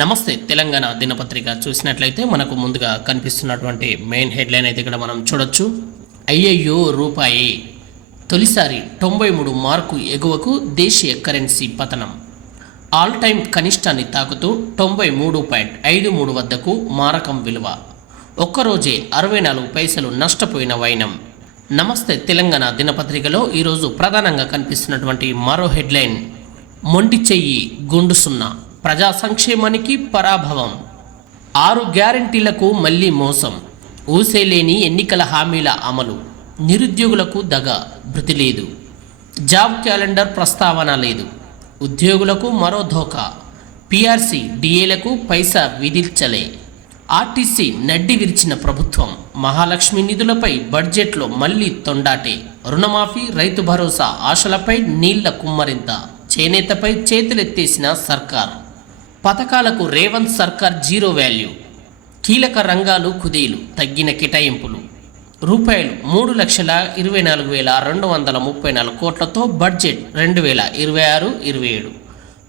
నమస్తే తెలంగాణ దినపత్రిక చూసినట్లయితే మనకు ముందుగా కనిపిస్తున్నటువంటి మెయిన్ హెడ్లైన్ అయితే ఇక్కడ మనం చూడొచ్చు. అయ్యయ్యో రూపాయి తొలిసారి 93 మార్కు ఎగువకు దేశీయ కరెన్సీ పతనం. ఆల్ టైమ్ కనిష్టాన్ని తాకుతూ 93.53 వద్దకు మారకం విలువ. ఒక్కరోజే 64 పైసలు నష్టపోయిన వైనం. నమస్తే తెలంగాణ దినపత్రికలో ఈరోజు ప్రధానంగా కనిపిస్తున్నటువంటి మరో హెడ్లైన్, మొండి చెయ్యి గుండు సున్నా, ప్రజా సంక్షేమానికి పరాభవం. 6 గ్యారంటీలకు మళ్లీ మోసం, ఊసేలేని ఎన్నికల హామీల అమలు, నిరుద్యోగులకు దగ, భృతి లేదు, జాబ్ క్యాలెండర్ ప్రస్తావన లేదు, ఉద్యోగులకు మరో ధోకా, పీఆర్సీ డిఏలకు పైసా విధించలే, ఆర్టీసీ నడ్డి విరిచిన ప్రభుత్వం, మహాలక్ష్మి నిధులపై బడ్జెట్లో మళ్లీ తొండాటే, రుణమాఫీ రైతు భరోసా ఆశలపై నీళ్ల కుమ్మరింత, చేనేతపై చేతులెత్తేసిన సర్కార్, పథకాలకు రేవంత్ సర్కార్ జీరో వాల్యూ, కీలక రంగాలు కుదేలు, తగ్గిన కేటాయింపులు, రూపాయలు 3,24,234 కోట్లతో బడ్జెట్ 2026-27,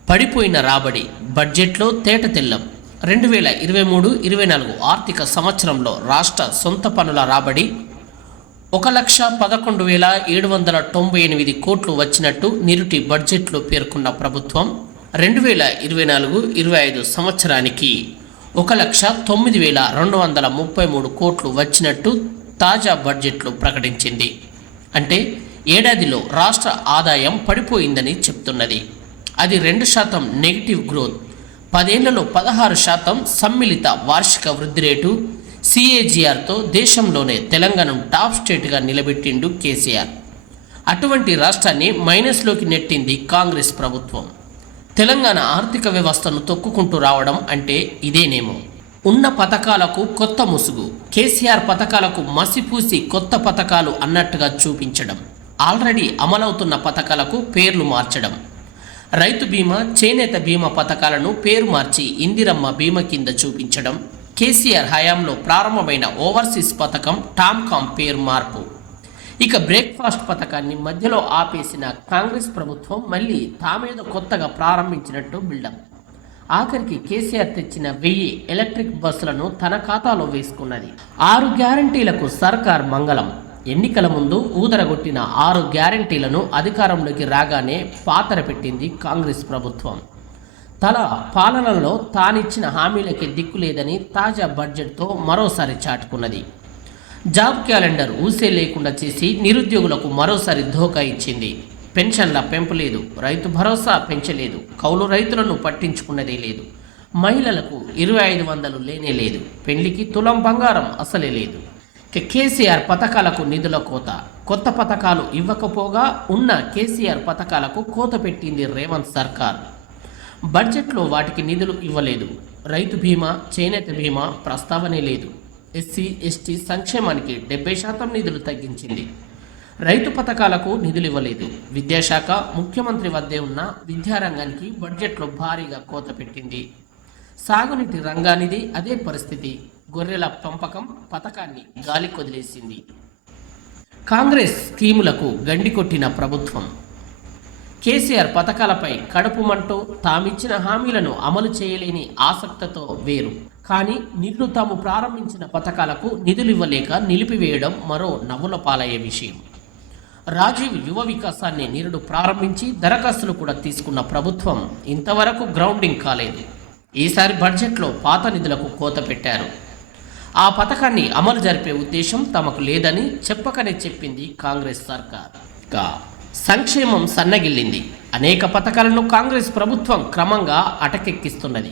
పడిపోయిన రాబడి, బడ్జెట్లో తేట తెల్లం. 2023-24 ఆర్థిక సంవత్సరంలో రాష్ట్ర సొంత పనుల రాబడి 1,11,798 కోట్లు వచ్చినట్టు నిరుటి బడ్జెట్లో పేర్కొన్న ప్రభుత్వం 2024-25 సంవత్సరానికి 1,09,233 కోట్లు వచ్చినట్టు తాజా బడ్జెట్లో ప్రకటించింది. అంటే ఏడాదిలో రాష్ట్ర ఆదాయం పడిపోయిందని చెప్తున్నది. అది 2% నెగిటివ్ గ్రోత్, 10 ఏళ్లలో 16% సమ్మిళిత వార్షిక వృద్ధి రేటు. సిఏజీఆర్తో దేశంలోనే తెలంగాణను టాప్ స్టేట్గా నిలబెట్టిండు కేసీఆర్. అటువంటి రాష్ట్రాన్ని మైనస్లోకి నెట్టింది కాంగ్రెస్ ప్రభుత్వం. తెలంగాణ ఆర్థిక వ్యవస్థను తొక్కుకుంటూ రావడం అంటే ఇదేనేమో. ఉన్న పథకాలకు కొత్త ముసుగు, కేసీఆర్ పథకాలకు మసిపూసి కొత్త పథకాలు అన్నట్టుగా చూపించడం, ఆల్రెడీ అమలవుతున్న పథకాలకు పేర్లు మార్చడం, రైతు బీమా చేనేత బీమా పథకాలను పేరు మార్చి ఇందిరమ్మ బీమా కింద చూపించడం, కేసీఆర్ హయాంలో ప్రారంభమైన ఓవర్సీస్ పథకం టామ్కామ్ పేరు మార్పు, ఇక బ్రేక్ఫాస్ట్ పథకాన్ని మధ్యలో ఆపేసిన కాంగ్రెస్ ప్రభుత్వం మళ్ళీ తామేదో కొత్తగా ప్రారంభించినట్టు బిల్డప్. ఆఖరికి కేసీఆర్ తెచ్చిన 1000 ఎలక్ట్రిక్ బస్సులను తన ఖాతాలో వేసుకున్నది. 6 గ్యారంటీలకు సర్కార్ మంగళం. ఎన్నికల ముందు ఊదరగొట్టిన 6 గ్యారంటీలను అధికారంలోకి రాగానే పాతర పెట్టింది కాంగ్రెస్ ప్రభుత్వం. తన పాలనలో తానిచ్చిన హామీలకి దిక్కులేదని తాజా బడ్జెట్తో మరోసారి చాటుకున్నది. జాబ్ క్యాలెండర్ ఊసే లేకుండా చేసి నిరుద్యోగులకు మరోసారి ధోకా ఇచ్చింది. పెన్షన్ల పెంపు లేదు, రైతు భరోసా పెంచలేదు, కౌలు రైతులను పట్టించుకున్నదే లేదు, మహిళలకు 2500 లేనే లేదు, పెళ్లికి తులం బంగారం అసలే లేదు. కేసీఆర్ పథకాలకు నిధుల కోత, కొత్త పథకాలు ఇవ్వకపోగా ఉన్న కేసీఆర్ పథకాలకు కోత పెట్టింది రేవంత్ సర్కార్. బడ్జెట్లో వాటికి నిధులు ఇవ్వలేదు. రైతు బీమా చేనేత బీమా ప్రస్తావనే లేదు. ఎస్సీ ఎస్టీ సంక్షేమానికి 70% నిధులు తగ్గించింది. రైతు పథకాలకు నిధులు ఇవ్వలేదు. విద్యాశాఖ ముఖ్యమంత్రి వద్దే ఉన్న విద్యారంగానికి బడ్జెట్లో భారీగా కోత పెట్టింది. సాగునీటి రంగానిది అదే పరిస్థితి. గొర్రెల పెంపకం పథకాన్ని గాలి కొదిలేసింది. కాంగ్రెస్ స్కీములకు గండి కొట్టిన ప్రభుత్వం. కేసీఆర్ పథకాలపై కడుపుమంటూ తామిచ్చిన హామీలను అమలు చేయలేని ఆసక్తితో వేరు. కానీ నిధులు తాము ప్రారంభించిన పథకాలకు నిధులు ఇవ్వలేక నిలిపివేయడం మరో నవ్వుల పాలయ్యే విషయం. రాజీవ్ యువ వికాసాన్ని నిరుడు ప్రారంభించి దరఖాస్తులు కూడా తీసుకున్న ప్రభుత్వం ఇంతవరకు గ్రౌండింగ్ కాలేదు. ఈసారి బడ్జెట్లో పాత నిధులకు కోత పెట్టారు. ఆ పథకాన్ని అమలు జరిపే ఉద్దేశం తమకు లేదని చెప్పకనే చెప్పింది కాంగ్రెస్ సర్కార్. సంక్షేమం సన్నగిల్లింది. అనేక పథకాలను కాంగ్రెస్ ప్రభుత్వం క్రమంగా అటకెక్కిస్తున్నది.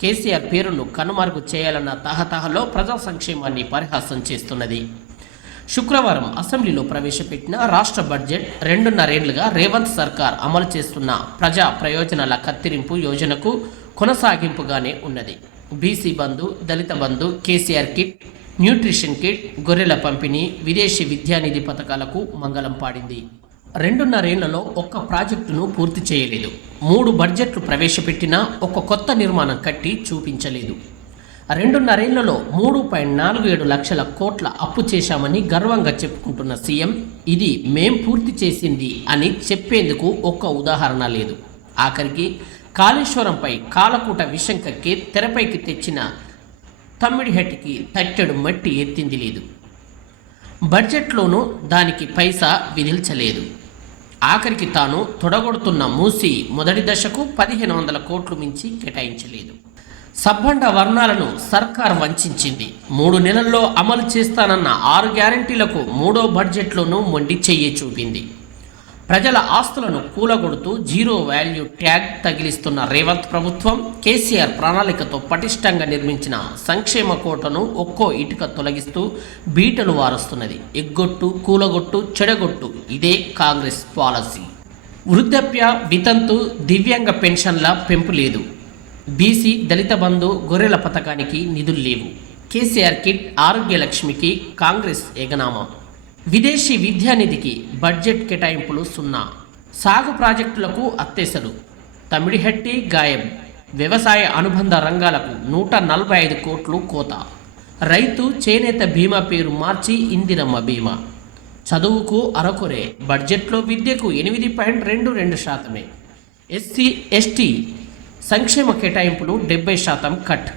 కేసీఆర్ పేరును కనుమరుగు చేయాలన్న తహతహలో ప్రజా సంక్షేమాన్ని పరిహాసం చేస్తున్నది. శుక్రవారం అసెంబ్లీలో ప్రవేశపెట్టిన రాష్ట్ర బడ్జెట్ 2.5 ఏళ్లుగా రేవంత్ సర్కార్ అమలు చేస్తున్న ప్రజా ప్రయోజనాల కత్తిరింపు యోజనకు కొనసాగింపుగానే ఉన్నది. బీసీ బంధు, దళిత బంధు, కేసీఆర్ కిట్, న్యూట్రిషన్ కిట్, గొర్రెల పంపిణీ, విదేశీ విద్యానిధి పథకాలకు మంగళం పాడింది. 2.5 ఏళ్లలో ఒక్క ప్రాజెక్టును పూర్తి చేయలేదు. 3 బడ్జెట్లు ప్రవేశపెట్టినా ఒక్క కొత్త నిర్మాణం కట్టి చూపించలేదు. 2.5 ఏళ్లలో 3.47 లక్షల కోట్ల అప్పు చేశామని గర్వంగా చెప్పుకుంటున్న సీఎం ఇది మేం పూర్తి చేసింది అని చెప్పేందుకు ఒక్క ఉదాహరణ లేదు. ఆఖరికి కాళేశ్వరంపై కాలకూట విషం కక్కి తెరపైకి తెచ్చిన తమ్మిడిహట్టికి తట్టెడు మట్టి ఎత్తింది లేదు. బడ్జెట్లోనూ దానికి పైసా విధించలేదు. ఆఖరికి తాను తొడగొడుతున్న మూసి మొదటి దశకు 1500 కోట్లు మించి కేటాయించలేదు. సబ్బండ వర్ణాలను సర్కార్ వంచింది. 3 నెలల్లో అమలు చేస్తానన్న 6 గ్యారంటీలకు 3వ బడ్జెట్లోనూ మొండి చెయ్యి చూపింది. ప్రజల ఆస్తులను కూలగొడుతూ జీరో వాల్యూ ట్యాగ్ తగిలిస్తున్న రేవంత్ ప్రభుత్వం కేసీఆర్ ప్రణాళికతో పటిష్టంగా నిర్మించిన సంక్షేమ కోటను ఒక్కో ఇటుక తొలగిస్తూ బీటలు వారుస్తున్నది. ఎగ్గొట్టు, కూలగొట్టు, చెడగొట్టు ఇదే కాంగ్రెస్ పాలసీ. వృద్ధాప్య, వితంతు, దివ్యాంగ పెన్షన్ల పెంపు లేదు. బీసీ, దళిత బంధు, గొర్రెల పథకానికి నిధులు లేవు. కేసీఆర్ కిట్, ఆరోగ్య లక్ష్మికి కాంగ్రెస్ ఎగనామా. విదేశీ విద్యానిధికి బడ్జెట్ కేటాయింపులు 0. సాగు ప్రాజెక్టులకు అత్తేసలు. తమిడిహట్టి గాయం. వ్యవసాయ అనుబంధ రంగాలకు 145 కోట్లు కోత. రైతు, చేనేత బీమా పేరు మార్చి ఇందిరమ్మ బీమా. చదువుకు అరకొరే. బడ్జెట్లో విద్యకు 8.22%. ఎస్సీ, ఎస్టీ సంక్షేమ కేటాయింపులు 70% కట్.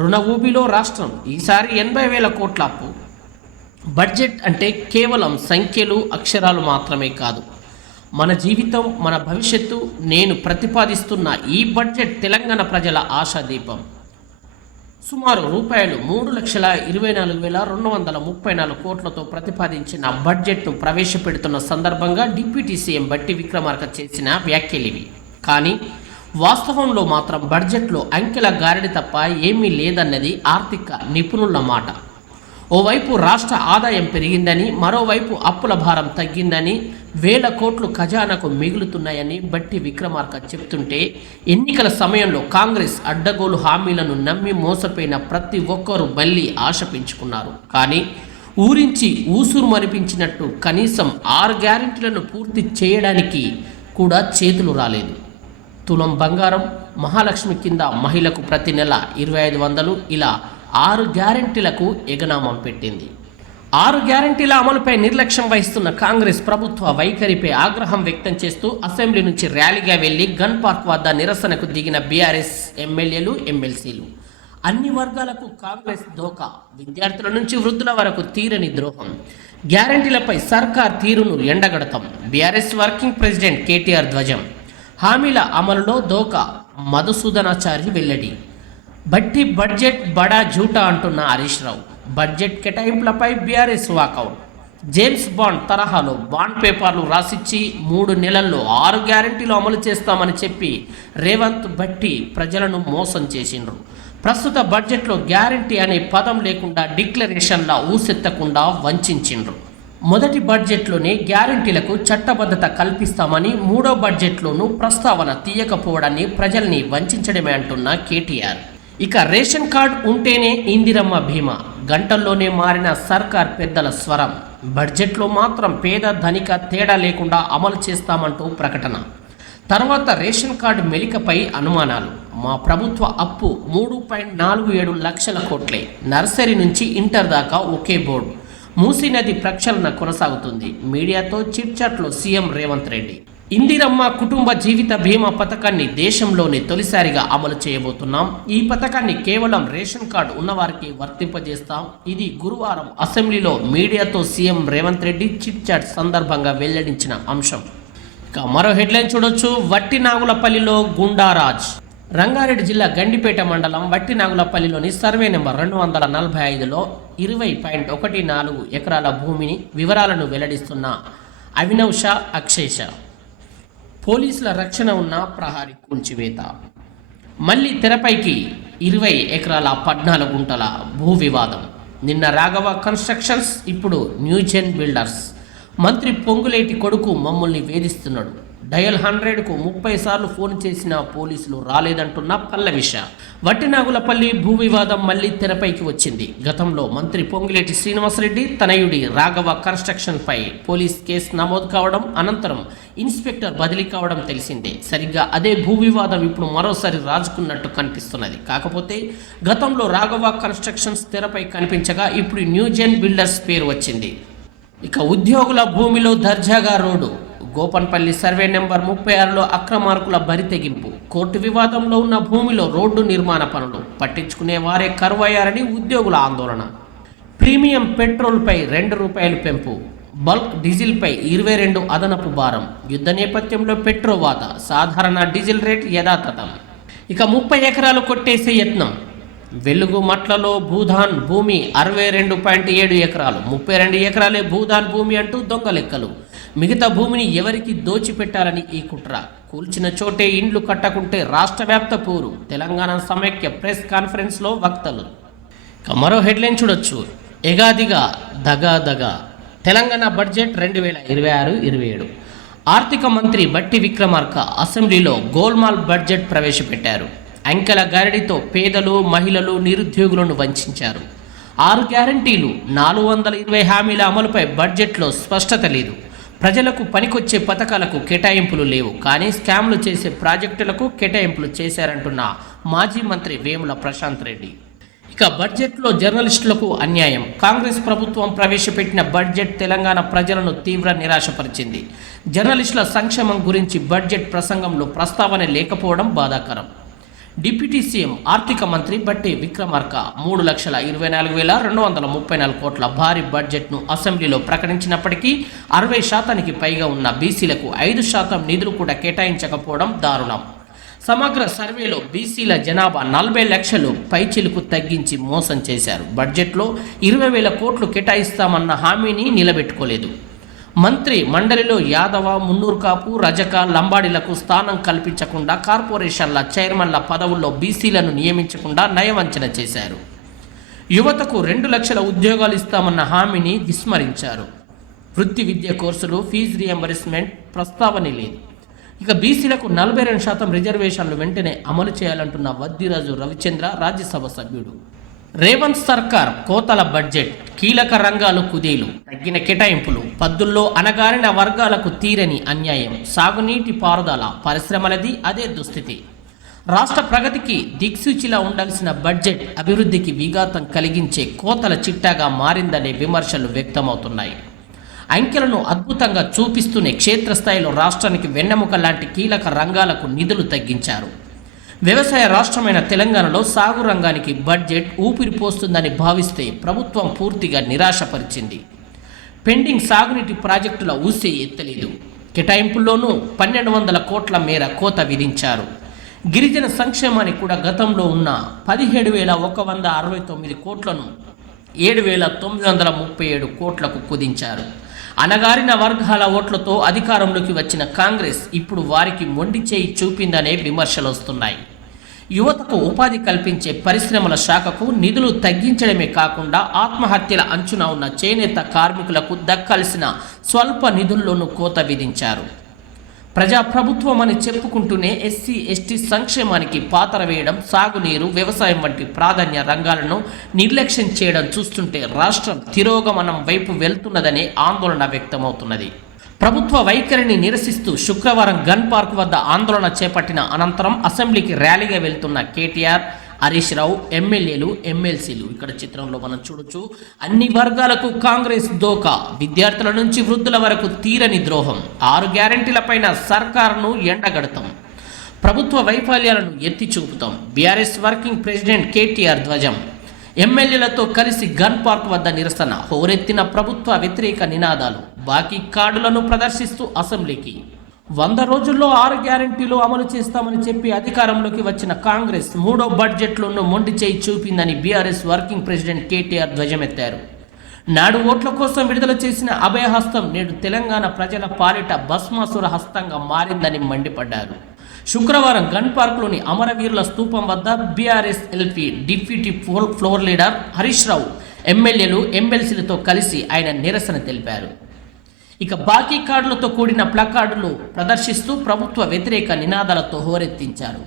రుణ ఊబిలో రాష్ట్రం. ఈసారి 80,000 కోట్ల అప్పు. బడ్జెట్ అంటే కేవలం సంఖ్యలు, అక్షరాలు మాత్రమే కాదు. మన జీవితం, మన భవిష్యత్తు. నేను ప్రతిపాదిస్తున్న ఈ బడ్జెట్ తెలంగాణ ప్రజల ఆశాదీపం. సుమారు రూపాయలు 3,24,234 కోట్లతో ప్రతిపాదించిన బడ్జెట్ను ప్రవేశపెడుతున్న సందర్భంగా డిప్యూటీ సీఎం బట్టి విక్రమార్క చేసిన వ్యాఖ్యలివి. కానీ వాస్తవంలో మాత్రం బడ్జెట్లో అంకెల గారడి తప్ప ఏమీ లేదన్నది ఆర్థిక నిపుణుల మాట. ఓవైపు రాష్ట్ర ఆదాయం పెరిగిందని, మరోవైపు అప్పుల భారం తగ్గిందని, 1000 కోట్లు ఖజానాకు మిగులుతున్నాయని బట్టి విక్రమార్క చెప్తుంటే ఎన్నికల సమయంలో కాంగ్రెస్ అడ్డగోలు హామీలను నమ్మి మోసపోయిన ప్రతి ఒక్కరూ మళ్ళీ ఆశ పెంచుకున్నారు. కానీ ఊరించి ఊసురు మనిపించినట్టు కనీసం 6 గ్యారెంటీలను పూర్తి చేయడానికి కూడా చేతులు రాలేదు. తులం బంగారం, మహాలక్ష్మి కింద మహిళకు ప్రతి నెల 2,500 ఇలా 6 గ్యారెంటీలకు ఎగనామం పెట్టింది. 6 గ్యారెంటీల అమలుపై నిర్లక్ష్యం వహిస్తున్న కాంగ్రెస్ ప్రభుత్వ వైఖరిపై ఆగ్రహం వ్యక్తం చేస్తూ అసెంబ్లీ నుంచి ర్యాలీగా వెళ్లి గన్ పార్క్ వద్ద నిరసనకు దిగిన బీఆర్ఎస్ ఎమ్మెల్యేలు, ఎమ్మెల్సీలు. అన్ని వర్గాలకు కాంగ్రెస్ దోకా. విద్యార్థుల నుంచి వృద్ధుల వరకు తీరని ద్రోహం. గ్యారెంటీలపై సర్కార్ తీరును ఎండగడతాం. బీఆర్ఎస్ వర్కింగ్ ప్రెసిడెంట్ కేటీఆర్ ధ్వజం. హామీల అమలులో దోకా. మధుసూదనాచారి వెల్లడి. బట్టి బడ్జెట్ బడా జూటా అంటున్న హరీష్ రావు. బడ్జెట్ కేటాయింపులపై బీఆర్ఎస్ వాకౌట్. జేమ్స్ బాండ్ తరహాలో బాండ్ పేపర్లు రాసిచ్చి 3 నెలల్లో 6 గ్యారెంటీలు అమలు చేస్తామని చెప్పి రేవంత్, బట్టి ప్రజలను మోసం చేసిండ్రు. ప్రస్తుత బడ్జెట్లో గ్యారెంటీ అనే పదం లేకుండా డిక్లరేషన్లా ఊసెత్తకుండా వంచిండ్రు. మొదటి బడ్జెట్లోనే గ్యారెంటీలకు చట్టబద్ధత కల్పిస్తామని 3వ బడ్జెట్లోనూ ప్రస్తావన తీయకపోవడాన్ని ప్రజల్ని వంచడమే అంటున్న కేటీఆర్. ఇక రేషన్ కార్డు ఉంటేనే ఇందిరమ్మ బీమా. గంటల్లోనే మారిన సర్కార్ పెద్దల స్వరం. బడ్జెట్లో మాత్రం పేద, ధనిక తేడా లేకుండా అమలు చేస్తామంటూ ప్రకటన. తర్వాత రేషన్ కార్డు మెలికపై అనుమానాలు. మా ప్రభుత్వ అప్పు 3.47 లక్షల కోట్లే. నర్సరీ నుంచి ఇంటర్ దాకా ఒకే బోర్డు. మూసీ నది ప్రక్షాళన కొనసాగుతుంది. మీడియాతో చిట్చాట్లో సీఎం రేవంత్ రెడ్డి. ఇందిరమ్మ కుటుంబ జీవిత బీమా పథకాన్ని దేశంలోనే తొలిసారిగా అమలు చేయబోతున్నాం. ఈ పథకాన్ని కేవలం రేషన్ కార్డు ఉన్నవారికి వర్తింపజేస్తాం. ఇది గురువారం అసెంబ్లీలో మీడియాతో సీఎం రేవంత్ రెడ్డి చిట్చాట్ సందర్భంగా వెల్లడించిన అంశం. ఇక మరో హెడ్లైన్ చూడొచ్చు. వట్టినాగులపల్లిలో గుండారాజ్. రంగారెడ్డి జిల్లా గండిపేట మండలం వట్టినాగులపల్లిలోని సర్వే నెంబర్ 245లో 20.14 ఎకరాల భూమిని వివరాలను వెల్లడిస్తున్న అవినవ్ షా, అక్షయ్ షా. పోలీసుల రక్షణ ఉన్న ప్రహారీ కూల్చివేత. మళ్ళీ తెరపైకి 20 ఎకరాల 14 గుంటల భూ వివాదం. నిన్న రాఘవ కన్స్ట్రక్షన్స్, ఇప్పుడు న్యూజెన్ బిల్డర్స్. మంత్రి పొంగులేటి కొడుకు మమ్మల్ని వేధిస్తున్నాడు. డయల్ 100కు 30 సార్లు ఫోన్ చేసిన పోలీసులు రాలేదంటున్న పల్లవిష. వట్టినాగులపల్లి భూ వివాదం మళ్లీ తెరపైకి వచ్చింది. గతంలో మంత్రి పొంగులేటి శ్రీనివాసరెడ్డి తనయుడి రాఘవ కన్స్ట్రక్షన్పై పోలీస్ కేసు నమోదు కావడం, అనంతరం ఇన్స్పెక్టర్ బదిలీ కావడం తెలిసిందే. సరిగ్గా అదే భూ వివాదం ఇప్పుడు మరోసారి రాజుకున్నట్టు కనిపిస్తున్నది. కాకపోతే గతంలో రాఘవ కన్స్ట్రక్షన్స్ తెరపై కనిపించగా ఇప్పుడు న్యూజెన్ బిల్డర్స్ పేరు వచ్చింది. ఇక ఉద్యోగుల భూమిలో దర్జాగా రోడ్డు. గోపన్పల్లి సర్వే నెంబర్ 36లో అక్రమార్కుల బరితెగింపు, కోర్టు వివాదంలో ఉన్న భూమిలో రోడ్డు నిర్మాణ పనులు, పట్టించుకునే వారే కరువయ్యారని ఉద్యోగుల ఆందోళన. ప్రీమియం పెట్రోల్పై ₹2 పెంపు, బల్క్ డీజిల్పై 22 అదనపు భారం, యుద్ధ నేపథ్యంలో పెట్రోవాత, సాధారణ డీజిల్ రేట్ యథాతథం. ఇక 30 ఎకరాలు కొట్టేసే యత్నం, వెలుగు మట్లలో భూధాన్ భూమి 62.7 ఎకరాలు, 32 ఎకరాలే భూధాన్ భూమి అంటూ దొంగ లెక్కలు, మిగతా భూమిని ఎవరికి దోచిపెట్టాలని ఈ కుట్ర, కూల్చిన చోటే ఇండ్లు కట్టకుంటే రాష్ట్ర వ్యాప్త పూరు, తెలంగాణ సమైక్య ప్రెస్ కాన్ఫరెన్స్లో వక్తలు. ఇక మరో హెడ్లైన్ చూడొచ్చు, ఎగాదిగా దగా తెలంగాణ బడ్జెట్ 2026-27. ఆర్థిక మంత్రి బట్టి విక్రమార్క అసెంబ్లీలో గోల్మాల్ బడ్జెట్ ప్రవేశపెట్టారు. అంకెల గారడితో పేదలు, మహిళలు, నిరుద్యోగులను వంచారు. 6 గ్యారంటీలు, 420 హామీల అమలుపై బడ్జెట్లో స్పష్టత లేదు. ప్రజలకు పనికొచ్చే పథకాలకు కేటాయింపులు లేవు, కానీ స్కామ్లు చేసే ప్రాజెక్టులకు కేటాయింపులు చేశారంటున్న మాజీ మంత్రి వేముల ప్రశాంత్ రెడ్డి. ఇక బడ్జెట్లో జర్నలిస్టులకు అన్యాయం, కాంగ్రెస్ ప్రభుత్వం ప్రవేశపెట్టిన బడ్జెట్ తెలంగాణ ప్రజలను తీవ్ర నిరాశపరిచింది. జర్నలిస్టుల సంక్షేమం గురించి బడ్జెట్ ప్రసంగంలో ప్రస్తావన లేకపోవడం బాధాకరం. డిప్యూటీ సీఎం ఆర్థిక మంత్రి బట్టి విక్రమార్క 3,24,234 కోట్ల భారీ బడ్జెట్ను అసెంబ్లీలో ప్రకటించినప్పటికీ 60% పైగా ఉన్న బీసీలకు 5% నిధులు కూడా కేటాయించకపోవడం దారుణం. సమగ్ర సర్వేలో బీసీల జనాభా 40 లక్షలు పైచిలుకు తగ్గించి మోసం చేశారు. బడ్జెట్లో 20,000 కోట్లు కేటాయిస్తామన్న హామీని నిలబెట్టుకోలేదు. మంత్రి మండలిలో యాదవ, మున్నూరు కాపు, రజక, లంబాడీలకు స్థానం కల్పించకుండా, కార్పొరేషన్ల చైర్మన్ల పదవుల్లో బీసీలను నియమించకుండా నయవంచన చేశారు. యువతకు 2 లక్షల ఉద్యోగాలు ఇస్తామన్న హామీని విస్మరించారు. వృత్తి విద్య కోర్సులు, ఫీజు రియంబర్స్మెంట్ ప్రస్తావన లేదు. ఇక బీసీలకు 42% రిజర్వేషన్లు వెంటనే అమలు చేయాలంటున్న వద్దిరాజు రవిచంద్ర రాజ్యసభ సభ్యుడు. రేవంత్ సర్కార్ కోతల బడ్జెట్, కీలక రంగాలు కుదేలు, తగ్గిన కేటాయింపులు, పద్దుల్లో అణగారిన వర్గాలకు తీరని అన్యాయం, సాగునీటి పారుదల, పరిశ్రమలది అదే దుస్థితి. రాష్ట్ర ప్రగతికి దిక్సూచిలా ఉండాల్సిన బడ్జెట్ అభివృద్ధికి విఘాతం కలిగించే కోతల చిట్టాగా మారిందనే విమర్శలు వ్యక్తమవుతున్నాయి. అంకెలను అద్భుతంగా చూపిస్తూనే క్షేత్రస్థాయిలో రాష్ట్రానికి వెన్నెముక లాంటి కీలక రంగాలకు నిధులు తగ్గించారు. వ్యవసాయ రాష్ట్రమైన తెలంగాణలో సాగు రంగానికి బడ్జెట్ ఊపిరి పోస్తుందని భావిస్తే ప్రభుత్వం పూర్తిగా నిరాశపరిచింది. పెండింగ్ సాగునీటి ప్రాజెక్టుల ఊసే ఎత్తలేదు. కేటాయింపుల్లోనూ 1,200 కోట్ల మేర కోత విధించారు. గిరిజన సంక్షేమానికి కూడా గతంలో ఉన్న 17,169 కోట్లను 7,937 కోట్లకు కుదించారు. అణగారిన వర్గాల ఓట్లతో అధికారంలోకి వచ్చిన కాంగ్రెస్ ఇప్పుడు వారికి మొండి చేయి చూపిందనే విమర్శలు వస్తున్నాయి. యువతకు ఉపాధి కల్పించే పరిశ్రమల శాఖకు నిధులు తగ్గించడమే కాకుండా ఆత్మహత్యల అంచున ఉన్న చేనేత కార్మికులకు దక్కాల్సిన స్వల్ప నిధుల్లోనూ కోత విధించారు. ప్రజాప్రభుత్వం అని చెప్పుకుంటూనే ఎస్సీ ఎస్టీ సంక్షేమానికి పాతర వేయడం, సాగునీరు, వ్యవసాయం వంటి ప్రాధాన్య రంగాలను నిర్లక్ష్యం చేయడం చూస్తుంటే రాష్ట్రం తిరోగమనం వైపు వెళ్తున్నదనే ఆందోళన వ్యక్తమవుతున్నది. ప్రభుత్వ వైఖరిని నిరసిస్తూ శుక్రవారం గన్ పార్క్ వద్ద ఆందోళన చేపట్టిన అనంతరం అసెంబ్లీకి ర్యాలీగా వెళ్తున్న కేటీఆర్, హరీష్ రావు, ఎమ్మెల్యేలు, ఎమ్మెల్సీలు. ఇక్కడ చిత్రంలో మనం చూడొచ్చు. అన్ని వర్గాలకు కాంగ్రెస్ దోకా, విద్యార్థుల నుంచి వృద్ధుల వరకు తీరని ద్రోహం, 6 గ్యారెంటీలపైన సర్కారును ఎండగడతాం, ప్రభుత్వ వైఫల్యాలను ఎత్తి చూపుతాం, బీఆర్ఎస్ వర్కింగ్ ప్రెసిడెంట్ కేటీఆర్ ధ్వజం, ఎమ్మెల్యేలతో కలిసి గన్ పార్క్ వద్ద నిరసన, హోరెత్తిన ప్రభుత్వ వ్యతిరేక నినాదాలు, బాకీ కార్డులను ప్రదర్శిస్తూ అసెంబ్లీకి. 100 రోజుల్లో 6 గ్యారెంటీలు అమలు చేస్తామని చెప్పి అధికారంలోకి వచ్చిన కాంగ్రెస్ 3వ బడ్జెట్లోనూ మొండి చేయి చూపిందని బీఆర్ఎస్ వర్కింగ్ ప్రెసిడెంట్ కేటీఆర్ ధ్వజమెత్తారు. నాడు ఓట్ల కోసం విడుదల చేసిన అభయహస్తం నేడు తెలంగాణ ప్రజల పాలిట భస్మాసుర హస్తంగా మారిందని మండిపడ్డారు. శుక్రవారం గన్ పార్క్లోని అమరవీరుల స్తూపం వద్ద BRS LP deputy floor leader Harish Rao, ఎమ్మెల్యేలు, ఎమ్మెల్సీలతో కలిసి ఆయన నిరసన తెలిపారు. ఇక బాకీ కార్డులతో కూడిన ప్లకార్డులు ప్రదర్శిస్తూ ప్రభుత్వ వ్యతిరేక నినాదాలతో హోరెత్తించారు.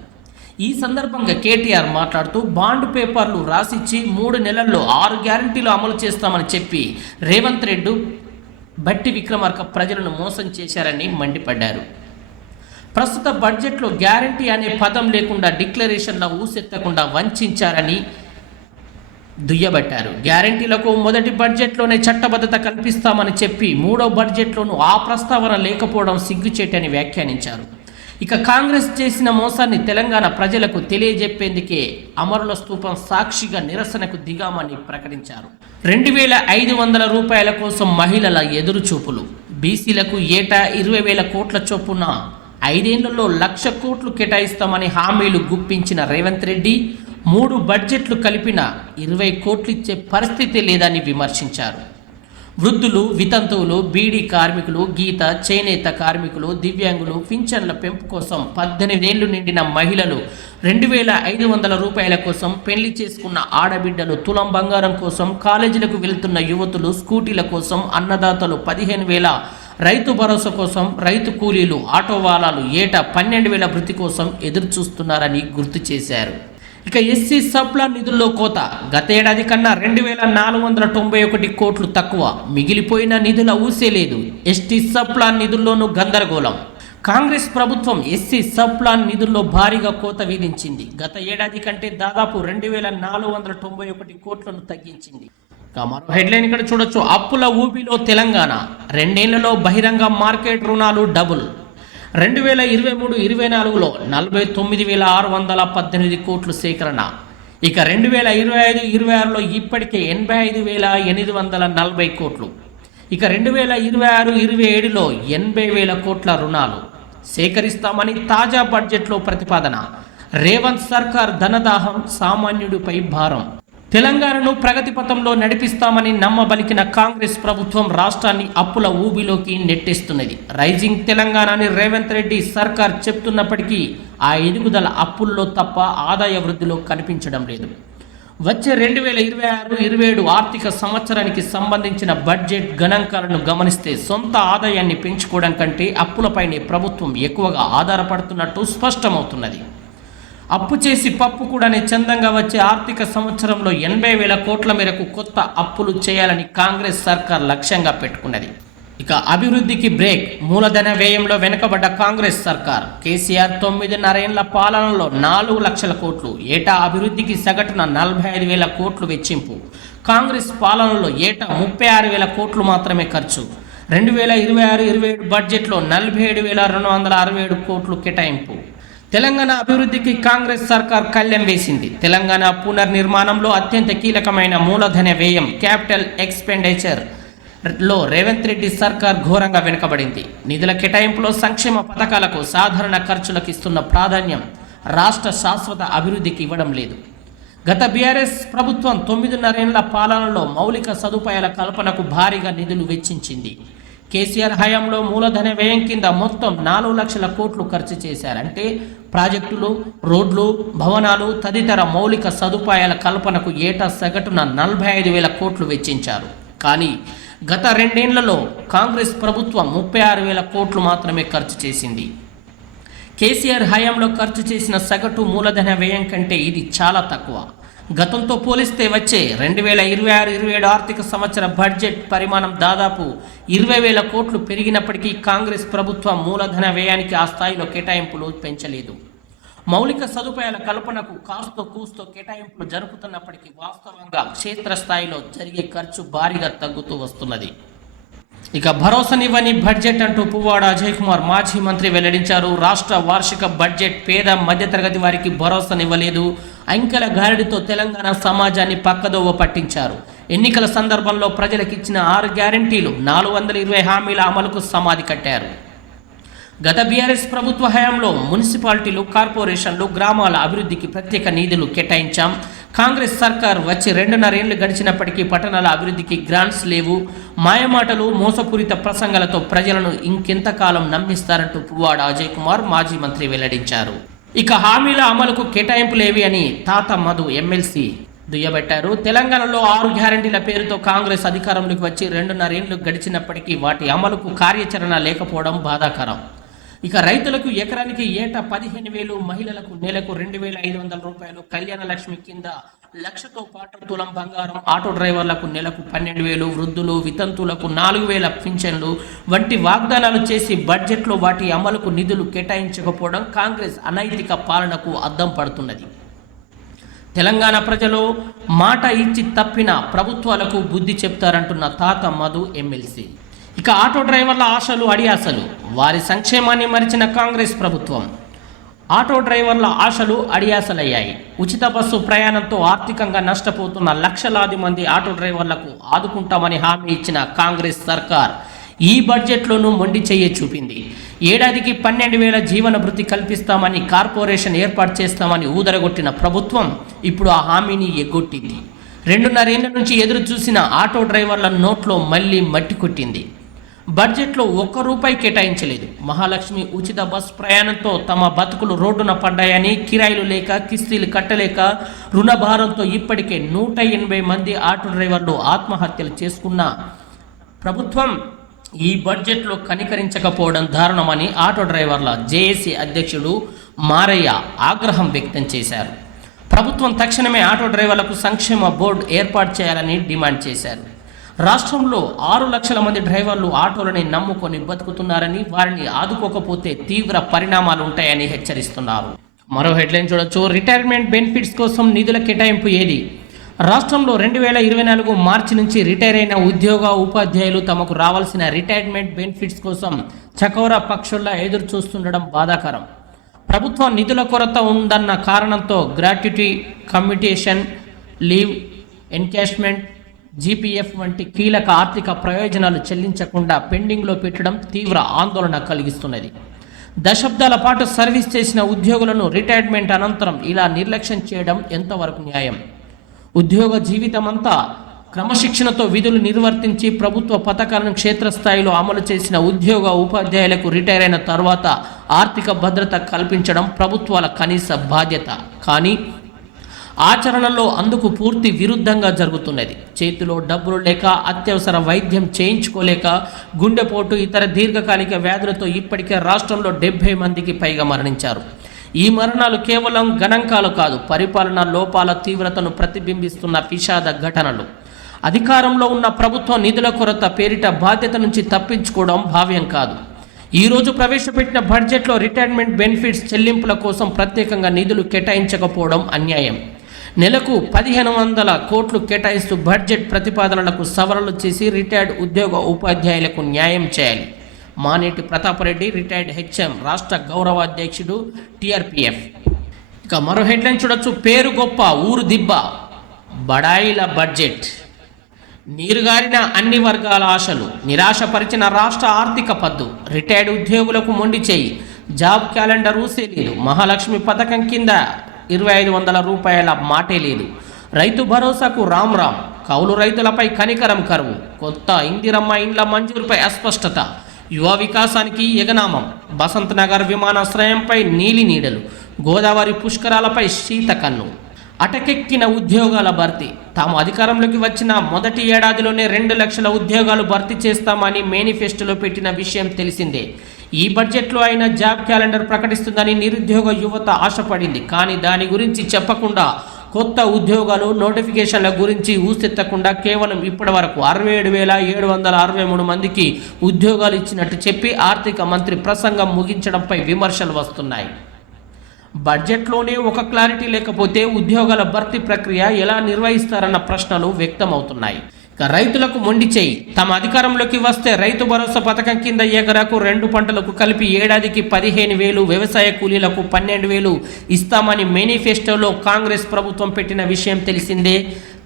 ఈ సందర్భంగా కేటీఆర్ మాట్లాడుతూ బాండ్ పేపర్లు రాసిచ్చి 3 నెలల్లో 6 గ్యారెంటీలు అమలు చేస్తామని చెప్పి రేవంత్ రెడ్డి, బట్టి విక్రమార్క ప్రజలను మోసం చేశారని మండిపడ్డారు. ప్రస్తుత బడ్జెట్లో గ్యారెంటీ అనే పదం లేకుండా డిక్లరేషన్ల ఊసెత్తకుండా వంచారని దుయ్యబట్టారు. గ్యారంటీలకు మొదటి బడ్జెట్లోనే చట్టబద్ధత కల్పిస్తామని చెప్పి మూడో బడ్జెట్లోనూ ఆ ప్రస్తావన లేకపోవడం సిగ్గుచేటని వ్యాఖ్యానించారు. ఇక కాంగ్రెస్ చేసిన మోసాన్ని తెలంగాణ ప్రజలకు తెలియజెప్పేందుకే అమరుల స్తూపం సాక్షిగా నిరసనకు దిగామని ప్రకటించారు. 2,500 రూపాయల కోసం మహిళల ఎదురుచూపులు. బీసీలకు ఏటా 20,000 కోట్ల చొప్పున 5 ఏళ్లలో 1,00,000 కోట్లు కేటాయిస్తామని హామీలు గుప్పించిన రేవంత్ రెడ్డి 3 బడ్జెట్లు కలిపిన 20 కోట్లు ఇచ్చే పరిస్థితి లేదని విమర్శించారు. వృద్ధులు, వితంతువులు, బీడీ కార్మికులు, గీత, చేనేత కార్మికులు, దివ్యాంగులు పింఛన్ల పెంపు కోసం 18 ఏళ్లు నిండిన మహిళలు 2,500 రూపాయల కోసం, పెళ్లి చేసుకున్న ఆడబిడ్డలు తులం బంగారం కోసం, కాలేజీలకు వెళ్తున్న యువతులు స్కూటీల కోసం, అన్నదాతలు 15,000 రైతు భరోసా కోసం, రైతు కూలీలు, ఆటో వాలాలు ఏటా 12,000 భృతి కోసం ఎదురు చూస్తున్నారని గుర్తు చేశారు. ఇక ఎస్సీ సబ్ప్లాన్ నిధుల్లో కోత. గతేడాది కన్నా 2,491 కోట్లు తక్కువ. మిగిలిపోయిన నిధుల ఊసే లేదు. ఎస్టీ సబ్ప్లాన్ నిధుల్లోనూ గందరగోళం. కాంగ్రెస్ ప్రభుత్వం ఎస్సీ సబ్ప్లాన్ నిధుల్లో భారీగా కోత విధించింది. గత ఏడాది కంటే దాదాపు 2,491 కోట్లను తగ్గించింది. మరో హెడ్లైన్ ఇక్కడ చూడొచ్చు. అప్పుల ఊబిలో తెలంగాణ. 2 ఏళ్లలో బహిరంగ మార్కెట్ రుణాలు డబుల్. 2023-24లో 49,618 కోట్లు సేకరణ. ఇక 2025-26లో ఇప్పటికే 85,840 కోట్లు. ఇక 2026-27లో 80,000 కోట్ల రుణాలు సేకరిస్తామని తాజా బడ్జెట్లో ప్రతిపాదన. రేవంత్ సర్కార్ ధనదాహం, సామాన్యుడిపై భారం. తెలంగాణను ప్రగతి పథంలో నడిపిస్తామని నమ్మబలికిన కాంగ్రెస్ ప్రభుత్వం రాష్ట్రాన్ని అప్పుల ఊబిలోకి నెట్టేస్తున్నది. రైజింగ్ తెలంగాణని రేవంత్ రెడ్డి సర్కార్ చెప్తున్నప్పటికీ ఆ ఎదుగుదల అప్పుల్లో తప్ప ఆదాయ వృద్ధిలో కనిపించడం లేదు. వచ్చే 2026-27 ఆర్థిక సంవత్సరానికి సంబంధించిన బడ్జెట్ గణాంకాలను గమనిస్తే సొంత ఆదాయాన్ని పెంచుకోవడం కంటే అప్పులపైనే ప్రభుత్వం ఎక్కువగా ఆధారపడుతున్నట్టు స్పష్టమవుతున్నది. అప్పు చేసి పప్పు కూడానే చందంగా వచ్చే ఆర్థిక సంవత్సరంలో 80,000 కోట్ల మేరకు కొత్త అప్పులు చేయాలని కాంగ్రెస్ సర్కార్ లక్ష్యంగా పెట్టుకున్నది. ఇక అభివృద్ధికి బ్రేక్. మూలధన వ్యయంలో వెనుకబడ్డ కాంగ్రెస్ సర్కార్. కేసీఆర్ 9.5 ఏళ్ల పాలనలో 4 లక్షల కోట్లు, ఏటా అభివృద్ధికి సగటున 45,000 కోట్లు వెచ్చింపు. కాంగ్రెస్ పాలనలో ఏటా 36,000 కోట్లు మాత్రమే ఖర్చు. 2026-27 బడ్జెట్లో 47,267 కోట్లు కేటాయింపు. తెలంగాణ అభివృద్ధికి కాంగ్రెస్ సర్కార్ కళ్లెం వేసింది. తెలంగాణ పునర్నిర్మాణంలో అత్యంత కీలకమైన మూలధన వ్యయం క్యాపిటల్ ఎక్స్పెండిచర్ లో రేవంత్ రెడ్డి సర్కార్ ఘోరంగా వెనుకబడింది. నిధుల కేటాయింపులో సంక్షేమ పథకాలకు, సాధారణ ఖర్చులకు ఇస్తున్న ప్రాధాన్యం రాష్ట్ర శాశ్వత అభివృద్ధికి ఇవ్వడం లేదు. గత బీఆర్ఎస్ ప్రభుత్వం 9.5 ఏళ్ల పాలనలో మౌలిక సదుపాయాల కల్పనకు భారీగా నిధులు వెచ్చించింది. కేసీఆర్ హయాంలో మూలధన వ్యయం కింద మొత్తం 4 లక్షల కోట్లు ఖర్చు చేశారంటే ప్రాజెక్టులు, రోడ్లు, భవనాలు తదితర మౌలిక సదుపాయాల కల్పనకు ఏటా సగటున 45,000 కోట్లు వెచ్చించారు. కానీ గత 2 ఏళ్లలో కాంగ్రెస్ ప్రభుత్వం 36,000 కోట్లు మాత్రమే ఖర్చు చేసింది. కేసీఆర్ హయాంలో ఖర్చు చేసిన సగటు మూలధన వ్యయం కంటే ఇది చాలా తక్కువ. గతంతో పోలిస్తే వచ్చే 2026-27 ఆర్థిక సంవత్సర బడ్జెట్ పరిమాణం దాదాపు 20,000 కోట్లు పెరిగినప్పటికీ కాంగ్రెస్ ప్రభుత్వం మూలధన వ్యయానికి ఆ స్థాయిలో కేటాయింపులు పెంచలేదు. మౌలిక సదుపాయాల కల్పనకు కాస్తో కూస్తో కేటాయింపులు జరుపుతున్నప్పటికీ వాస్తవంగా క్షేత్రస్థాయిలో జరిగే ఖర్చు భారీగా తగ్గుతూ వస్తున్నది. ఇక భరోసానివ్వని బడ్జెట్ అంటూ పువ్వాడ అజయ్ కుమార్ మాజీ మంత్రి వెల్లడించారు. రాష్ట్ర వార్షిక బడ్జెట్ పేద మధ్యతరగతి వారికి భరోసానివ్వలేదు. అంకెల గారడితో తెలంగాణ సమాజాన్ని పక్కదోవ పట్టించారు. ఎన్నికల సందర్భంలో ప్రజలకిచ్చిన 6 గ్యారంటీలు, 420 హామీల అమలుకు సమాధి కట్టారు. గత బీఆర్ఎస్ ప్రభుత్వ హయాంలో మున్సిపాలిటీలు, కార్పొరేషన్లు, గ్రామాల అభివృద్ధికి ప్రత్యేక నిధులు కేటాయించాం. కాంగ్రెస్ సర్కార్ వచ్చి 2.5 ఏళ్లు గడిచినప్పటికీ పట్టణాల అభివృద్ధికి గ్రాంట్స్ లేవు. మాయమాటలు, మోసపూరిత ప్రసంగాలతో ప్రజలను ఇంకెంతకాలం నమ్మిస్తారంటూ పువ్వాడ అజయ్ కుమార్ మాజీ మంత్రి వెల్లడించారు. ఇక హామీల అమలుకు కేటాయింపులేవి అని తాత మధు ఎమ్మెల్సీ దుయ్యబట్టారు. తెలంగాణలో 6 గ్యారంటీల పేరుతో కాంగ్రెస్ అధికారంలోకి వచ్చి 2.5 ఏళ్లు గడిచినప్పటికీ వాటి అమలుకు కార్యాచరణ లేకపోవడం బాధాకరం. ఇక రైతులకు ఎకరానికి ఏటా 15,000, మహిళలకు నెలకు 2,500 రూపాయలు, కళ్యాణ లక్ష్మి కింద 1,00,000తో పాటు తులం బంగారం, ఆటో డ్రైవర్లకు నెలకు 12,000, వృద్ధులు, వితంతులకు 4,000 పింఛన్లు వంటి వాగ్దానాలు చేసి బడ్జెట్లో వాటి అమలుకు నిధులు కేటాయించకపోవడం కాంగ్రెస్ అనైతిక పాలనకు అద్దం పడుతున్నది. తెలంగాణ ప్రజలు మాట ఇచ్చి తప్పిన ప్రభుత్వాలకు బుద్ధి చెప్తారంటున్న తాత మధు ఎమ్మెల్సీ. ఇక ఆటో డ్రైవర్ల ఆశలు అడియాసలు, వారి సంక్షేమాన్ని మరిచిన కాంగ్రెస్ ప్రభుత్వం. ఆటో డ్రైవర్ల ఆశలు అడియాసలయ్యాయి. ఉచిత బస్సు ప్రయాణంతో ఆర్థికంగా నష్టపోతున్న లక్షలాది మంది ఆటో డ్రైవర్లకు ఆదుకుంటామని హామీ ఇచ్చిన కాంగ్రెస్ సర్కార్ ఈ బడ్జెట్లోనూ మొండి చెయ్యి చూపింది. ఏడాదికి 12,000 జీవన భృతి కల్పిస్తామని, కార్పొరేషన్ ఏర్పాటు చేస్తామని ఊదరగొట్టిన ప్రభుత్వం ఇప్పుడు ఆ హామీని ఎగ్గొట్టింది. 2.5 ఏళ్ల నుంచి ఎదురు చూసిన ఆటో డ్రైవర్ల నోట్లో మళ్ళీ మట్టి కొట్టింది. బడ్జెట్లో ₹1 కేటాయించలేదు. మహాలక్ష్మి ఉచిత బస్ ప్రయాణంతో తమ బతుకులు రోడ్డున పడ్డాయని, కిరాయిలు లేక, కిస్తీలు కట్టలేక, రుణభారంతో ఇప్పటికే 180 మంది ఆటో డ్రైవర్లు ఆత్మహత్యలు చేసుకున్న ప్రభుత్వం ఈ బడ్జెట్లో కనికరించకపోవడం దారుణమని ఆటో డ్రైవర్ల జేఏసీ అధ్యక్షుడు మారయ్య ఆగ్రహం వ్యక్తం చేశారు. ప్రభుత్వం తక్షణమే ఆటో డ్రైవర్లకు సంక్షేమ బోర్డు ఏర్పాటు చేయాలని డిమాండ్ చేశారు. రాష్ట్రంలో 6 లక్షల మంది డ్రైవర్లు ఆటోలని నమ్ముకొని బతుకుతున్నారని, వారిని ఆదుకోకపోతే తీవ్ర పరిణామాలు ఉంటాయని హెచ్చరిస్తున్నారు. మరో హెడ్లైన్ చూడొచ్చు. రిటైర్మెంట్ బెనిఫిట్స్ కోసం నిధుల కేటాయింపు ఏది? రాష్ట్రంలో 2024 మార్చి నుంచి రిటైర్ అయిన ఉపాధ్యాయులు తమకు రావాల్సిన రిటైర్మెంట్ బెనిఫిట్స్ కోసం చకోరా పక్షుల్లా ఎదురు చూస్తుండడం బాధాకరం. ప్రభుత్వం నిధుల కొరత ఉందన్న కారణంతో gratuity, commutation, leave, encashment, GPF వంటి కీలక ఆర్థిక ప్రయోజనాలు చెల్లించకుండా పెండింగ్లో పెట్టడం తీవ్ర ఆందోళన కలిగిస్తున్నది. దశాబ్దాల పాటు సర్వీస్ చేసిన ఉద్యోగులను రిటైర్మెంట్ అనంతరం ఇలా నిర్లక్ష్యం చేయడం ఎంతవరకు న్యాయం? ఉద్యోగ జీవితమంతా క్రమశిక్షణతో విధులు నిర్వర్తించి ప్రభుత్వ పథకాలను క్షేత్రస్థాయిలో అమలు చేసిన ఉపాధ్యాయులకు రిటైర్ అయిన తర్వాత ఆర్థిక భద్రత కల్పించడం ప్రభుత్వాల కనీస బాధ్యత. కానీ ఆచరణలో అందుకు పూర్తి విరుద్ధంగా జరుగుతున్నది. చేతిలో డబ్బులు లేక, అత్యవసర వైద్యం చేయించుకోలేక, గుండెపోటు, ఇతర దీర్ఘకాలిక వ్యాధులతో ఇప్పటికే రాష్ట్రంలో 70 మందికి పైగా మరణించారు. ఈ మరణాలు కేవలం గణాంకాలు కాదు, పరిపాలన లోపాల తీవ్రతను ప్రతిబింబిస్తున్న విషాద ఘటనలు. అధికారంలో ఉన్న ప్రభుత్వం నిధుల కొరత పేరిట బాధ్యత నుంచి తప్పించుకోవడం భావ్యం కాదు. ఈరోజు ప్రవేశపెట్టిన బడ్జెట్లో రిటైర్మెంట్ బెనిఫిట్స్ చెల్లింపుల కోసం ప్రత్యేకంగా నిధులు కేటాయించకపోవడం అన్యాయం. నెలకు 1,500 కోట్లు కేటాయిస్తూ బడ్జెట్ ప్రతిపాదనలకు సవరణలు చేసి రిటైర్డ్ ఉపాధ్యాయులకు న్యాయం చేయాలి. మానేటి ప్రతాపరెడ్డి, రిటైర్డ్ హెచ్ఎం, రాష్ట్ర గౌరవ అధ్యక్షుడు, టీఆర్పీఎఫ్. ఇక మరో హెడ్లైన్ చూడొచ్చు. పేరు గొప్ప, ఊరు దిబ్బ, బడాయిల బడ్జెట్. నీరుగారిన అన్ని వర్గాల ఆశలు, నిరాశపరిచిన రాష్ట్ర ఆర్థిక పద్దు. రిటైర్డ్ ఉద్యోగులకు మొండి చేయి, జాబ్ క్యాలెండర్ ఊసే లేదు. మహాలక్ష్మి పథకం కింద ₹2,500 మాటే లేదు. రైతు భరోసాకు రామ్, కౌలు రైతులపై కనికరం కరువు. కొత్త ఇందిరమ్మ ఇండ్ల మంజూరుపై అస్పష్టత. యువ వికాసానికి ఎగనామం. బసంత్ నగర్ విమానాశ్రయంపై నీలి నీడలు. గోదావరి పుష్కరాలపై శీతకన్ను. అటకెక్కిన ఉద్యోగాల భర్తీ. తాము అధికారంలోకి వచ్చిన మొదటి ఏడాదిలోనే 2 లక్షల ఉద్యోగాలు భర్తీ చేస్తామని మేనిఫెస్టోలో పెట్టిన విషయం తెలిసిందే. ఈ బడ్జెట్లో అయినా జాబ్ క్యాలెండర్ ప్రకటిస్తుందని నిరుద్యోగ యువత ఆశపడింది. కానీ దాని గురించి చెప్పకుండా, కొత్త ఉద్యోగాలు నోటిఫికేషన్ల గురించి ఊసెత్తకుండా కేవలం ఇప్పటి వరకు 67,763 మందికి ఉద్యోగాలు ఇచ్చినట్టు చెప్పి ఆర్థిక మంత్రి ప్రసంగం ముగించడంపై విమర్శలు వస్తున్నాయి. బడ్జెట్లోనే ఒక క్లారిటీ లేకపోతే ఉద్యోగాల భర్తీ ప్రక్రియ ఎలా నిర్వహిస్తారన్న ప్రశ్నలు వ్యక్తమవుతున్నాయి. రైతులకు మొండి చేయి. తమ అధికారంలోకి వస్తే రైతు భరోసా పథకం కింద ఎకరాకు 2 పంటలకు కలిపి ఏడాదికి 15,000, వ్యవసాయ కూలీలకు 12,000 ఇస్తామని మేనిఫెస్టోలో కాంగ్రెస్ ప్రభుత్వం పెట్టిన విషయం తెలిసిందే.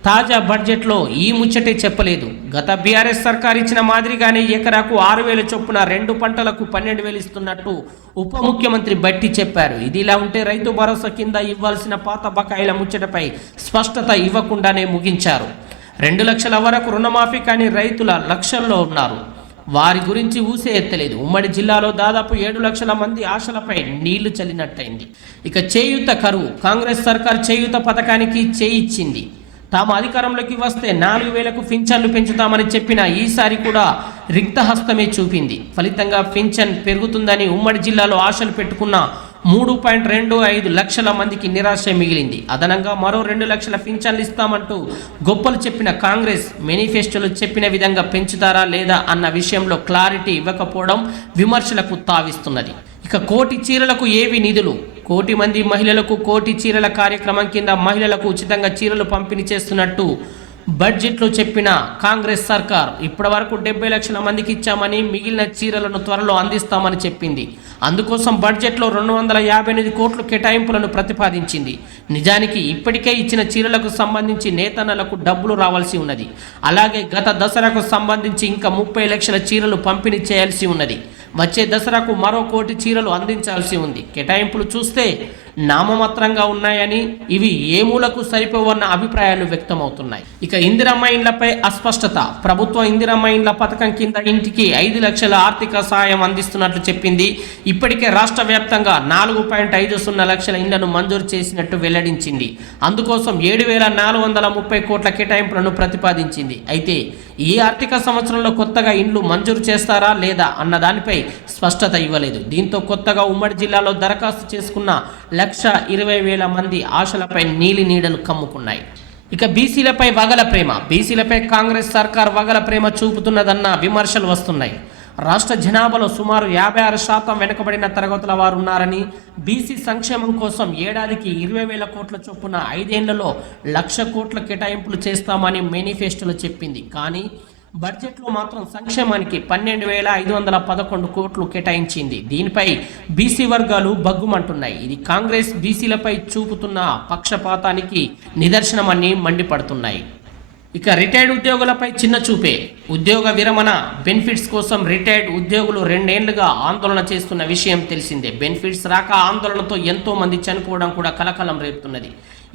తాజా బడ్జెట్లో ఈ ముచ్చటే చెప్పలేదు. గత బీఆర్ఎస్ సర్కార్ ఇచ్చిన మాదిరిగానే ఎకరాకు 6,000 చొప్పున 2 పంటలకు 12,000 ఇస్తున్నట్టు ఉప ముఖ్యమంత్రి బట్టి చెప్పారు. ఇదిలా ఉంటే రైతు భరోసా కింద ఇవ్వాల్సిన పాత బకాయిల ముచ్చటపై స్పష్టత ఇవ్వకుండానే ముగించారు. 2 లక్షల వరకు రుణమాఫీ, కానీ రైతుల లక్షల్లో ఉన్నారు. వారి గురించి ఊసే ఎత్తలేదు. ఉమ్మడి జిల్లాలో దాదాపు 7 లక్షల మంది ఆశలపై నీళ్లు చల్లినట్టయింది. ఇక చేయూత కరువు. కాంగ్రెస్ సర్కార్ చేయూత పథకానికి చేయిచ్చింది. తాము అధికారంలోకి వస్తే 4,000కు పింఛన్లు పెంచుతామని చెప్పిన ఈసారి కూడా రిక్తహస్తమే చూపింది. ఫలితంగా పింఛన్ పెరుగుతుందని ఉమ్మడి జిల్లాలో ఆశలు పెట్టుకున్న 3.25 లక్షల మందికి నిరాశ మిగిలింది. అదనంగా మరో 2 లక్షల పింఛన్లు ఇస్తామంటూ గొప్పలు చెప్పిన కాంగ్రెస్ మేనిఫెస్టోలో చెప్పిన విధంగా పెంచుతారా లేదా అన్న విషయంలో క్లారిటీ ఇవ్వకపోవడం విమర్శలకు తావిస్తున్నది. ఇక ఇక కోటి చీరలకు ఏవి నిధులు? కోటి మంది మహిళలకు కోటి చీరల కార్యక్రమం కింద మహిళలకు ఉచితంగా చీరలు పంపిణీ చేస్తున్నట్టు బడ్జెట్లో చెప్పిన కాంగ్రెస్ సర్కార్ ఇప్పటి వరకు 70 లక్షల మందికి ఇచ్చామని, మిగిలిన చీరలను త్వరలో అందిస్తామని చెప్పింది. అందుకోసం బడ్జెట్లో 258 కోట్ల కేటాయింపులను ప్రతిపాదించింది. నిజానికి ఇప్పటికే ఇచ్చిన చీరలకు సంబంధించి నేతన్నలకు డబ్బులు రావాల్సి ఉన్నది. అలాగే గత దసరాకు సంబంధించి ఇంకా 30 లక్షల చీరలు పంపిణీ చేయాల్సి ఉన్నది. వచ్చే దసరాకు మరో కోటి చీరలు అందించాల్సి ఉంది. కేటాయింపులు చూస్తే నామమాత్రంగా ఉన్నాయని, ఇవి ఏ మూలకు సరిపోవన్న అభిప్రాయాలు వ్యక్తమవుతున్నాయి. ఇక ఇందిరమ్మ ఇండ్లపై అస్పష్టత. ప్రభుత్వం ఇందిరమ్మ ఇండ్ల పథకం కింద ఇంటికి 5 లక్షల ఆర్థిక సహాయం అందిస్తున్నట్లు చెప్పింది. ఇప్పటికే రాష్ట్ర వ్యాప్తంగా 4.50 లక్షల ఇండ్లను మంజూరు చేసినట్టు వెల్లడించింది. అందుకోసం 7,430 కోట్ల కేటాయింపులను ప్రతిపాదించింది. అయితే ఈ ఆర్థిక సంవత్సరంలో కొత్తగా ఇండ్లు మంజూరు చేస్తారా లేదా అన్న దానిపై స్పష్టత ఇవ్వలేదు. దీంతో కొత్తగా ఉమ్మడి జిల్లాలో దరఖాస్తు చేసుకున్న 1,20,000 మంది ఆశలపై నీలి నీడలు కమ్ముకున్నాయి. ఇక బీసీలపై వగల ప్రేమ. బీసీలపై కాంగ్రెస్ సర్కార్ వగల ప్రేమ చూపుతున్నదన్న విమర్శలు వస్తున్నాయి. రాష్ట్ర జనాభాలో సుమారు 56% వెనుకబడిన తరగతుల వారు ఉన్నారని, బీసీ సంక్షేమం కోసం ఏడాదికి 20,000 కోట్ల చొప్పున 5 ఏళ్లలో 1,00,000 కోట్ల కేటాయింపులు చేస్తామని మేనిఫెస్టోలో చెప్పింది. కానీ బడ్జెట్లో మాత్రం సంక్షేమానికి 12,511 కోట్లు కేటాయించింది. దీనిపై బీసీ వర్గాలు బగ్గుమంటున్నాయి. ఇది కాంగ్రెస్ బీసీలపై చూపుతున్న పక్షపాతానికి నిదర్శనమని మండిపడుతున్నాయి. ఇక రిటైర్డ్ ఉద్యోగులపై చిన్న చూపే. ఉద్యోగ విరమణ బెనిఫిట్స్ కోసం రిటైర్డ్ ఉద్యోగులు 2 ఏళ్లుగా ఆందోళన చేస్తున్న విషయం తెలిసిందే. బెనిఫిట్స్ రాక ఆందోళనతో ఎంతో మంది చనిపోవడం కూడా కలకలం రేపుతున్నది.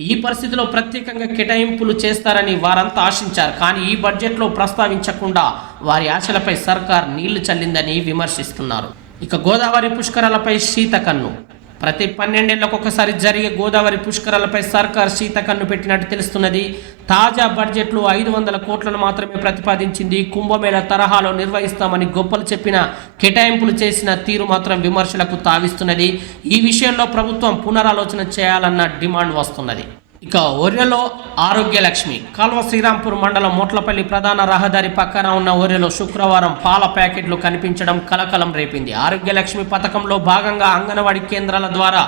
ఈ పరిస్థితిలో ప్రత్యేకంగా కేటాయింపులు చేస్తారని వారంతా ఆశించారు. కానీ ఈ బడ్జెట్లో ప్రస్తావించకుండా వారి ఆశలపై సర్కార్ నీళ్లు చల్లిందని విమర్శిస్తున్నారు. ఇక గోదావరి పుష్కరాలపై శీతకన్ను. ప్రతి 12 ఏళ్లకు ఒకసారి జరిగే గోదావరి పుష్కరాలపై సర్కార్ శీతకన్ను పెట్టినట్టు తెలుస్తున్నది. తాజా బడ్జెట్లో 500 కోట్లను మాత్రమే ప్రతిపాదించింది. కుంభమేళ తరహాలో నిర్వహిస్తామని గొప్పలు చెప్పిన కేటాయింపులు చేసిన తీరు మాత్రం విమర్శలకు తావిస్తున్నది. ఈ విషయంలో ప్రభుత్వం పునరాలోచన చేయాలన్న డిమాండ్ వస్తున్నది. ఇక ఒర్రెలో ఆరోగ్య లక్ష్మి. కాల్వ శ్రీరాంపూర్ మండలం మోట్లపల్లి ప్రధాన రహదారి పక్కన ఉన్న ఒర్రెలో శుక్రవారం పాల ప్యాకెట్లు కనిపించడం కలకలం రేపింది. ఆరోగ్య లక్ష్మి పథకంలో భాగంగా అంగన్వాడీ కేంద్రాల ద్వారా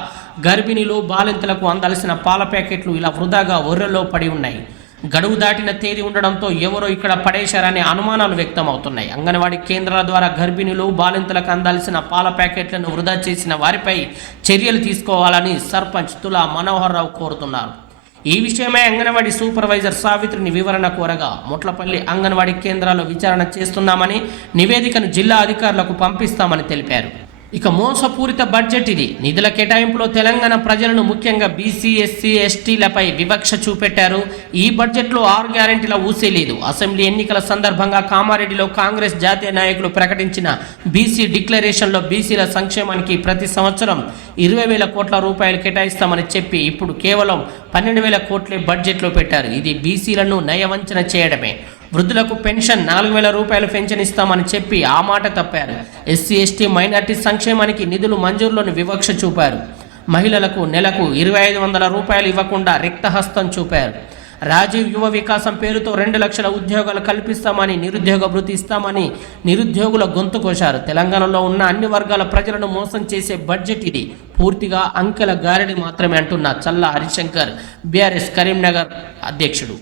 గర్భిణీలు, బాలింతలకు అందాల్సిన పాల ప్యాకెట్లు ఇలా వృధాగా ఒర్రెలో పడి ఉన్నాయి. గడువు దాటిన తేదీ ఉండడంతో ఎవరో ఇక్కడ పడేశారనే అనుమానాలు వ్యక్తమవుతున్నాయి. అంగన్వాడీ కేంద్రాల ద్వారా గర్భిణీలు, బాలింతలకు అందాల్సిన పాల ప్యాకెట్లను వృధా చేసిన వారిపై చర్యలు తీసుకోవాలని సర్పంచ్ తులా మనోహర్ రావు కోరుతున్నారు. ఈ విషయమై అంగన్వాడీ సూపర్వైజర్ సావిత్రిని వివరణ కోరగా మొట్లపల్లి అంగన్వాడీ కేంద్రాల్లో విచారణ చేస్తున్నామని, నివేదికను జిల్లా అధికారులకు పంపిస్తామని తెలిపారు. ఇక మోసపూరిత బడ్జెట్ ఇది. నిధుల కేటాయింపులో తెలంగాణ ప్రజలను ముఖ్యంగా బీసీ, ఎస్సీ, ఎస్టీలపై వివక్ష చూపెట్టారు. ఈ బడ్జెట్లో 6 గ్యారెంటీల ఊసే లేదు. అసెంబ్లీ ఎన్నికల సందర్భంగా కామారెడ్డిలో కాంగ్రెస్ జాతీయ నాయకులు ప్రకటించిన బీసీ డిక్లరేషన్లో బీసీల సంక్షేమానికి ప్రతి సంవత్సరం 20,000 కోట్ల రూపాయలు కేటాయిస్తామని చెప్పి ఇప్పుడు కేవలం 12,000 కోట్లే బడ్జెట్లో పెట్టారు. ఇది బీసీలను నయవంచన చేయడమే. వృద్ధులకు పెన్షన్ 4,000 రూపాయలు పెన్షన్ ఇస్తామని చెప్పి ఆ మాట తప్పారు. ఎస్సీ, ఎస్టీ, మైనార్టీ సంక్షేమానికి నిధులు మంజూరులోని వివక్ష చూపారు. మహిళలకు నెలకు 2,500 రూపాయలు ఇవ్వకుండా రిక్తహస్తం చూపారు. రాజీవ్ యువ వికాసం పేరుతో 2 లక్షల ఉద్యోగాలు కల్పిస్తామని, నిరుద్యోగ భృతి ఇస్తామని నిరుద్యోగుల గొంతు కోశారు. తెలంగాణలో ఉన్న అన్ని వర్గాల ప్రజలను మోసం చేసే బడ్జెట్ ఇది. పూర్తిగా అంకెల గారడి మాత్రమే అంటున్న చల్లా హరిశంకర్, బీఆర్ఎస్ కరీంనగర్ అధ్యక్షుడు.